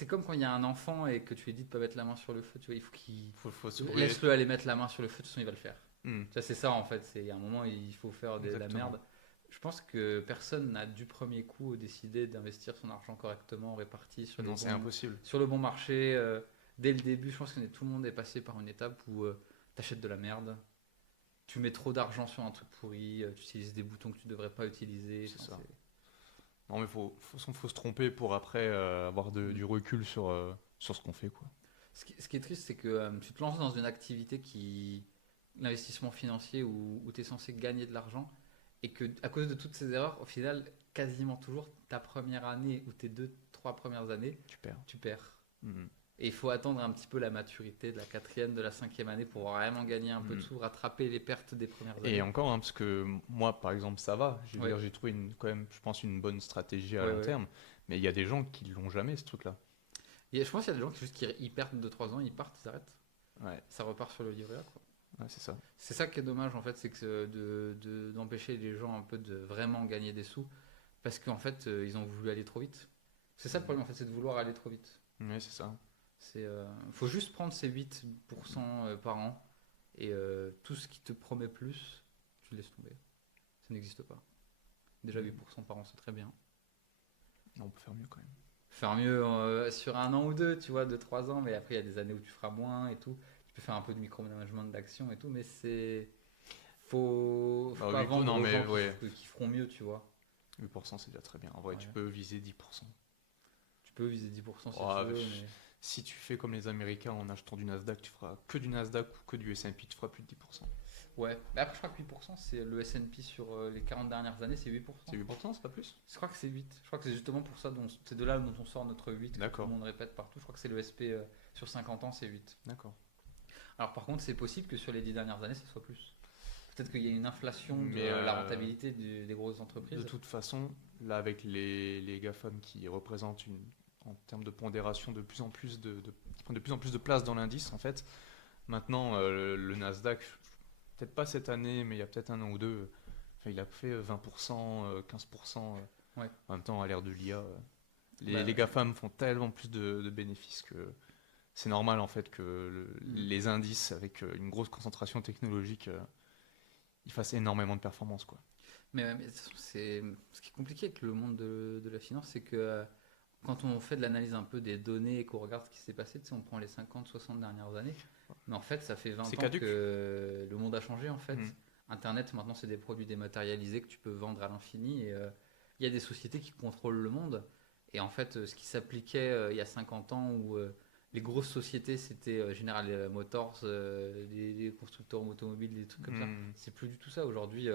comme quand il y a un enfant et que tu lui dis de pas mettre la main sur le feu, tu vois, il faut qu'il. Faut se trouver. Laisse-le aller mettre la main sur le feu, de toute façon, il va le faire. Mm. Tu vois, c'est ça en fait, il y a un moment il faut faire de la Exactement. merde. Je pense que personne n'a du premier coup décidé d'investir son argent correctement, réparti sur, Non, c'est impossible. sur le bon marché. Dès le début, je pense que tout le monde est passé par une étape où t'achètes de la merde, tu mets trop d'argent sur un truc pourri, tu utilises des boutons que tu devrais pas utiliser. C'est Enfin, ça. Non, mais faut se tromper pour après avoir du recul sur ce qu'on fait, quoi. Ce qui est triste, c'est que tu te lances dans une activité l'investissement financier où tu es censé gagner de l'argent et que à cause de toutes ces erreurs, au final, quasiment toujours ta première année ou tes 2, 3 premières années, Tu perds. tu perds. Mm. Et il faut attendre un petit peu la maturité de la quatrième, de la cinquième année pour vraiment gagner un peu de Mm. sous, rattraper les pertes des premières années. Et encore, hein, parce que moi, par exemple, ça va. Je veux Ouais. dire, j'ai trouvé quand même, je pense, une bonne stratégie à Ouais, long ouais. terme. Mais il y a des gens qui l'ont jamais, ce truc-là. Je pense qu'il y a des gens qui juste ils perdent 2, 3 ans, ils partent, ils arrêtent. Ouais, Ça repart sur le livret A, quoi. ouais, c'est ça. C'est ça qui est dommage en fait, c'est que d'empêcher les gens un peu de vraiment gagner des sous parce qu'en fait ils ont voulu aller trop vite. C'est ça le problème en fait, c'est de vouloir aller trop vite. Ouais, c'est ça. Faut juste prendre ces 8% par an et tout ce qui te promet plus, tu le laisses tomber. Ça n'existe pas. Déjà 8% par an c'est très bien. On peut faire mieux quand même. Faire mieux sur 1 an ou 2, tu vois, 2, 3 ans, mais après il y a des années où tu feras moins et tout. Tu peux faire un peu de micromanagement d'action et tout, mais faut Bah, pas 8, vendre non, aux mais gens ouais. qui feront mieux, tu vois. 8%, c'est déjà très bien. En vrai, tu Ouais. peux viser 10%. Tu peux viser 10% si Oh, tu veux, mais mais si tu fais comme les Américains en achetant du Nasdaq, tu feras que du Nasdaq ou que du S&P, tu feras plus de 10%. ouais. Mais après, je crois que 8%, c'est le S&P sur les 40 dernières années, c'est 8%. C'est 8%, c'est pas plus? Je crois que c'est 8. Je crois que c'est justement pour ça, c'est de là dont on sort notre 8, que tout D'accord. le monde répète partout. Je crois que c'est le SP sur 50 ans, c'est 8. D'accord. Alors par contre, c'est possible que sur les 10 dernières années, ça soit plus. Peut-être qu'il y a une inflation de Mais, la rentabilité des grosses entreprises. De toute façon, là, avec les GAFAM qui représentent en termes de pondération de plus en plus qui prennent de plus en plus de place dans l'indice, en fait, maintenant, le Nasdaq, peut-être pas cette année, mais il y a peut-être un an ou deux, enfin, il a fait 20%, 15%. Ouais. En même temps, à l'ère de l'IA, Bah, les GAFAM font tellement plus de bénéfices que c'est normal, en fait, que les indices, avec une grosse concentration technologique, ils fassent énormément de performances, quoi. mais de toute façon, ce qui est compliqué avec le monde de la finance, c'est que quand on fait de l'analyse un peu des données et qu'on regarde ce qui s'est passé, tu sais, on prend les 50, 60 dernières années, mais en fait, ça fait 20 C'est ans caduc. que le monde a changé, en fait. Mhm. Internet, maintenant, c'est des produits dématérialisés que tu peux vendre à l'infini, et il y a des sociétés qui contrôlent le monde, et en fait, ce qui s'appliquait il y a 50 ans, où les grosses sociétés, c'était General Motors, les constructeurs automobiles, des trucs comme ça, Mhm. c'est plus du tout ça. Aujourd'hui,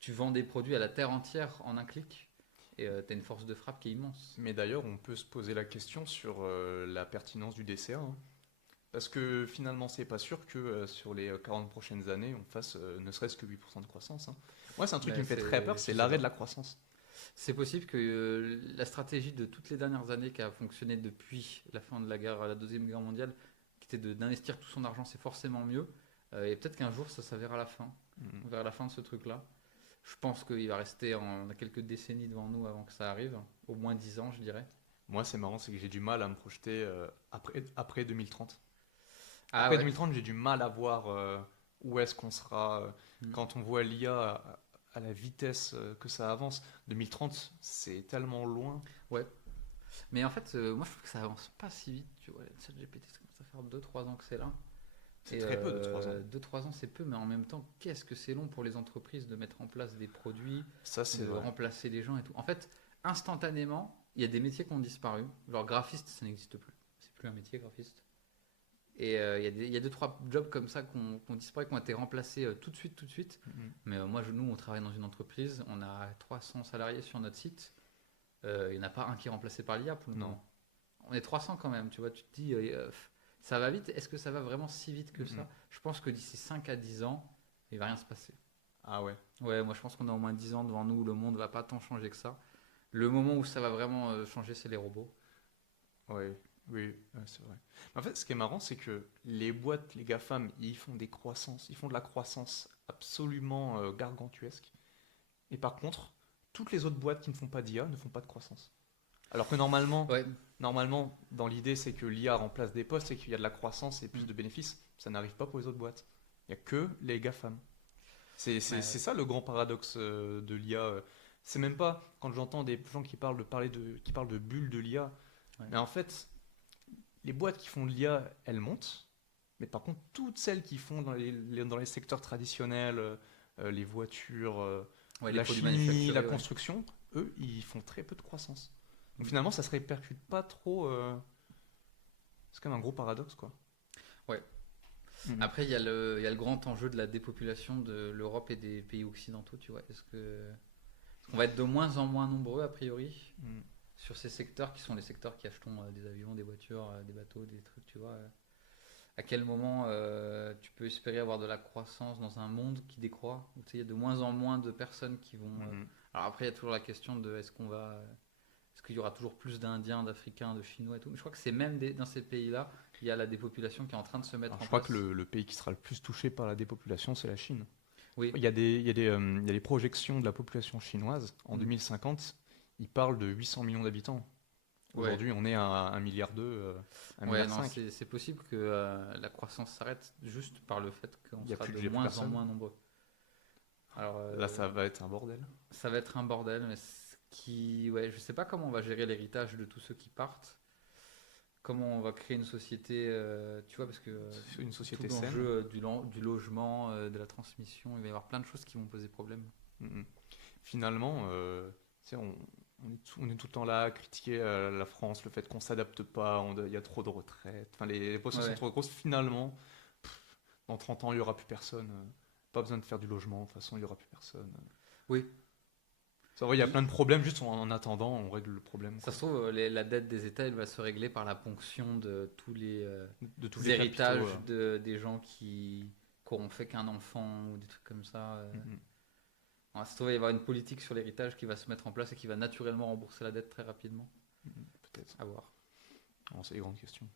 tu vends des produits à la terre entière en un clic et tu as une force de frappe qui est immense. Mais d'ailleurs, on peut se poser la question sur la pertinence du DCA, hein. Parce que finalement, c'est pas sûr que sur les 40 prochaines années, on fasse ne serait-ce que 8% de croissance, hein. Moi, c'est un truc Mais qui me fait très peur, je c'est sais l'arrêt pas. de la croissance. C'est possible que la stratégie de toutes les dernières années qui a fonctionné depuis la fin de la Deuxième Guerre mondiale, qui était d'investir tout son argent, c'est forcément mieux. Et peut-être qu'un jour, ça s'avère à la fin. Mhm. On verra la fin de ce truc-là. Je pense qu'il va rester on a quelques décennies devant nous avant que ça arrive. Au moins 10 ans, je dirais. Moi, c'est marrant, c'est que j'ai du mal à me projeter après 2030. Ah Après ouais. 2030, j'ai du mal à voir où est-ce qu'on sera Mm. quand on voit l'IA à la vitesse que ça avance. 2030, c'est tellement loin. Ouais. Mais en fait, moi je trouve que ça avance pas si vite. Tu vois, ChatGPT, ça commence à faire 2-3 ans que c'est là. C'est très peu de 3 ans. 2-3 ans, c'est peu, mais en même temps, qu'est-ce que c'est long pour les entreprises de mettre en place des produits, Ça, c'est de vrai. remplacer les gens et tout. En fait, instantanément, il y a des métiers qui ont disparu. Genre graphiste, ça n'existe plus. C'est plus un métier, graphiste. Et il y a deux, trois jobs comme ça qui ont disparu, qui ont été remplacés tout de suite, tout de suite. Mhm. Mais moi, nous, on travaille dans une entreprise, on a 300 salariés sur notre site. Il n'y en a pas un qui est remplacé par l'IA pour le Non. moment. On est 300 quand même, tu vois. Tu te dis, ça va vite. Est-ce que ça va vraiment si vite que ça? Je pense que d'ici 5 à 10 ans, il va rien se passer. Ah ouais. Ouais, moi je pense qu'on a au moins 10 ans devant nous, le monde va pas tant changer que ça. Le moment où ça va vraiment changer, c'est les robots. Ouais. Oui, ouais, c'est vrai. Mais en fait, ce qui est marrant, c'est que les boîtes, les GAFAM, ils font ils font de la croissance absolument gargantuesque. Et par contre, toutes les autres boîtes qui ne font pas d'IA ne font pas de croissance. Alors que Ouais, normalement, dans l'idée, c'est que l'IA remplace des postes et qu'il y a de la croissance et plus de bénéfices. Ça n'arrive pas pour les autres boîtes. Il n'y a que les GAFAM. ouais, C'est ça le grand paradoxe de l'IA. C'est même pas quand j'entends des gens qui parlent de bulle de l'IA. ouais. Mais en fait, les boîtes qui font de l'IA, elles montent. Mais par contre, toutes celles qui font dans les secteurs traditionnels, les voitures, Ouais, les la produits chimie, la manufacturés, ouais. construction, eux, ils font très peu de croissance. Donc finalement, ça se répercute pas trop. C'est quand même un gros paradoxe, quoi. Ouais. Mhm. Après, il y a le grand enjeu de la dépopulation de l'Europe et des pays occidentaux, tu vois. Est-ce qu'on va être de moins en moins nombreux, a priori, Mhm. sur ces secteurs qui sont les secteurs qui achetons des avions, des voitures, des bateaux, des trucs, tu vois. À quel moment tu peux espérer avoir de la croissance dans un monde qui décroît, où tu sais, il y a de moins en moins de personnes qui vont. Mhm. Alors après, il y a toujours la question de est-ce qu'il y aura toujours plus d'Indiens, d'Africains, de Chinois et tout. Mais je crois que c'est même dans ces pays-là, il y a la dépopulation qui est en train de se mettre Alors, en je crois que place. le pays qui sera le plus touché par la dépopulation, c'est la Chine. Oui, Il y a des projections de la population chinoise. En mm. 2050, ils parlent de 800 millions d'habitants. Ouais, Aujourd'hui, on est à 1,2 milliard, 1,5 ouais, milliard. non, c'est possible que la croissance s'arrête juste par le fait qu'on Il y a sera plus, de il y a plus moins en personne. moins nombreux. Alors, Là, ça va être un bordel. ça va être un bordel, mais ouais, je sais pas comment on va gérer l'héritage de tous ceux qui partent. Comment on va créer une société, tu vois, parce que Une tout société saine. l'enjeu du logement, de la transmission, il va y avoir plein de choses qui vont poser problème. Mhm. Finalement, tu sais, on est tout le temps là à critiquer la France, le fait qu'on s'adapte pas, il y a trop de retraites. Enfin, les postes sont Ouais, trop grosses. Finalement, dans 30 ans, il y aura plus personne. Pas besoin de faire du logement. De toute façon, il y aura plus personne. oui. Ça va, il y a Il- plein de problèmes. Juste en attendant, on règle le problème, Ça quoi. se trouve, la dette des États, elle va se régler par la ponction de tous les De tous les capitaux. héritages des gens qui auront fait qu'un enfant ou des trucs comme ça. Mhm. Ça se trouve, il va y avoir une politique sur l'héritage qui va se mettre en place et qui va naturellement rembourser la dette très rapidement. Mhm. Peut-être. À voir. Non, c'est des grandes questions.